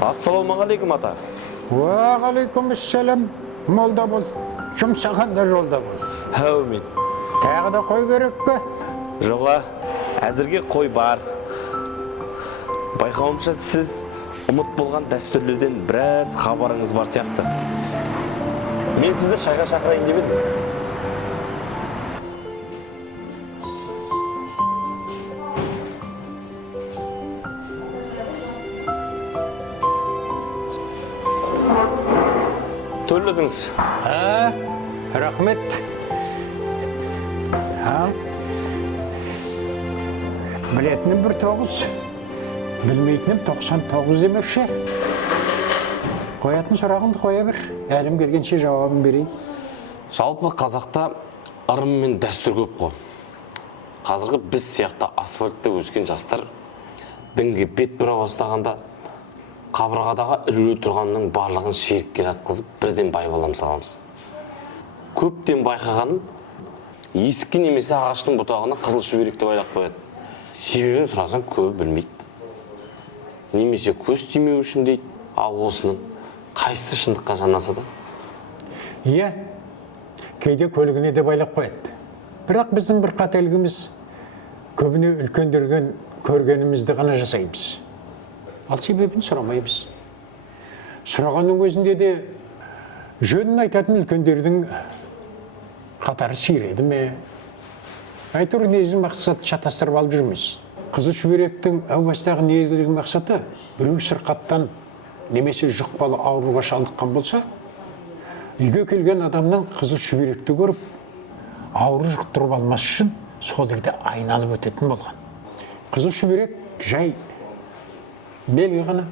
Ассалаумағалейкум ата. Уағалейкумассалам. Молда бол. Жұмсағанда жолда бол. Әумин. Тағы да қой керек пе? Жоға, әзірге қой бар. Байқауымша сіз ұмыт болған дәстүрлерден біраз хабарыңыз бар сияқты. Мен сізді шайға шақырайын деп едім. Төледіңіз. Рахмет. Білетінім 1-9, білмейтінім 99 демекші. Қоятын сұрағынды қоя бір, әлім келгенше жауабын берейін. Жалпы қазақта ырым мен дәстүр көп қой. Қазіргі біз сияқты асфальтта өскен жастар дінге бет бұра бастағанда қабырғадағы ілулі тұрғанның барлығын шерікке жатқызып бірден байбалам саламыз. Көптен байқағаным, есікке немесе ағаштың бұтағына қызыл шүберекті байлап қояды. Себебін сұрасам көбі білмейді. Немесе көз тимеу үшін дейді, ал осының қайсысы шындыққа жанаса да? Иә, кейде көлігіне де байлап қояды. Бірақ біздің бір қателігіміз көбіне үлкендерген көргенімізді ғана жасаймыз. Ал себебін сұрамаймыз. Сұрағанның өзінде де жөнін айтатын үлкендердің қатары сиреді ме? Әйтеуір негізгі мақсат шатастырып алып жүрміз. Қызыл шүберектің әу бастағы негізгі мақсаты біреу сырқаттан немесе жұқпалы ауруға шалдыққан болса, үйге келген адамның қызыл шүберекті көріп, ауру жұқтырып алмас үшін сол үйде айналып өтетін болған. Қызыл шүберек жай белгі ғана.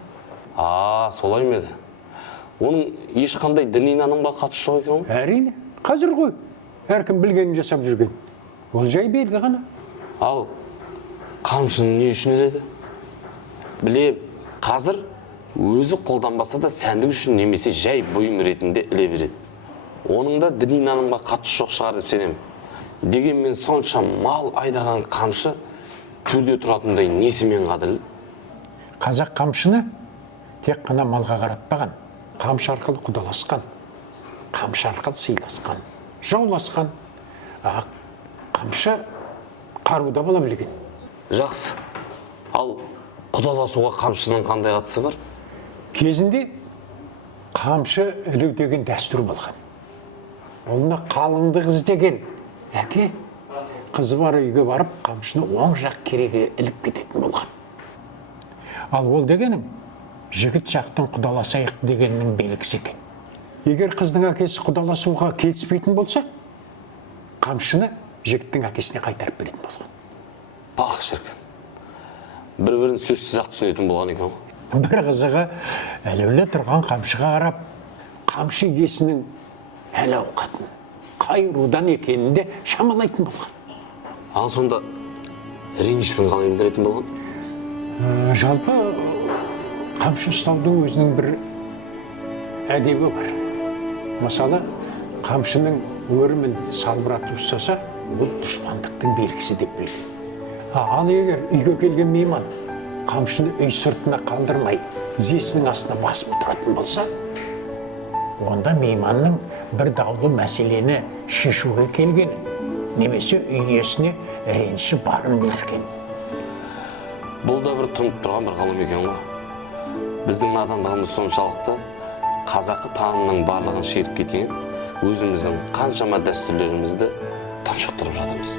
Солай ма еді? Оның ешқандай діни нанымға қатысы жоқ екен ғой? Әрине, қазір ғой. Әркім білгенін жасап жүрген. Ол жай белгі ғана. Ал қамшыны не үшін іледі? Білем, қазір өзі қолданбаса да сәндік үшін немесе жай бұйым ретінде іле береді. Оның да діни нанымға қатысы жоқ шығар деп сенемін. Дегенмен сонша мал айдаған қамшы төрде тұратындай несімен қадірлі? Қазақ қамшыны тек қана малға қаратпаған, қамшы арқылы құдаласқан, қамшы арқылы сыйласқан, жауласқан. Қамшы қаруда бола білген. Жақсы. Ал құдаласуға қамшының қандай қатысы бар? Кезінде қамшы ілу деген дәстүр болған. Олына қалыңды қыз деген әке қызы бар үйге барып қамшыны оң жақ кереге іліп кететін болған. Ал ол дегенің жігіт жақтың құдаласайық дегеннің белгісі екен. Егер қыздың әкесі құдаласуға келіспейтін болса, қамшыны жігіттің әкесіне қайтарып беретін болған. Бақ шіркін. Бір-бірін сөзсіз-ақ түсінетін болған екен ғой. Бір қызығы әлеулі тұрған қамшыға қарап, қамшы иесінің әл-ауқатын, қай рудан екенін де шамалайтын болған. Ал сонда ренішісін қалай білдіретін болған? Жалпы қамшы ұстаудың өзінің бір әдебі бар. Мысалы, қамшының өрімін салбыратып ұстаса, бұл дұшпандықтың белгісі деп білген. Ал егер үйге келген мейман қамшыны үй сыртына қалдырмай, тізесінің астына басып отыратын болса, онда мейманның бір даулы мәселені шешуге келгені, немесе үй иесіне реніші барын білдірген. Бұл да бір тұнып тұрған бір ғылым екен ғой. Біздің надандығымыз соншалықты қазақы танымның барлығын шертіп кеткен, өзіміздің қаншама дәстүрлерімізді тұншықтырып жатырмыз.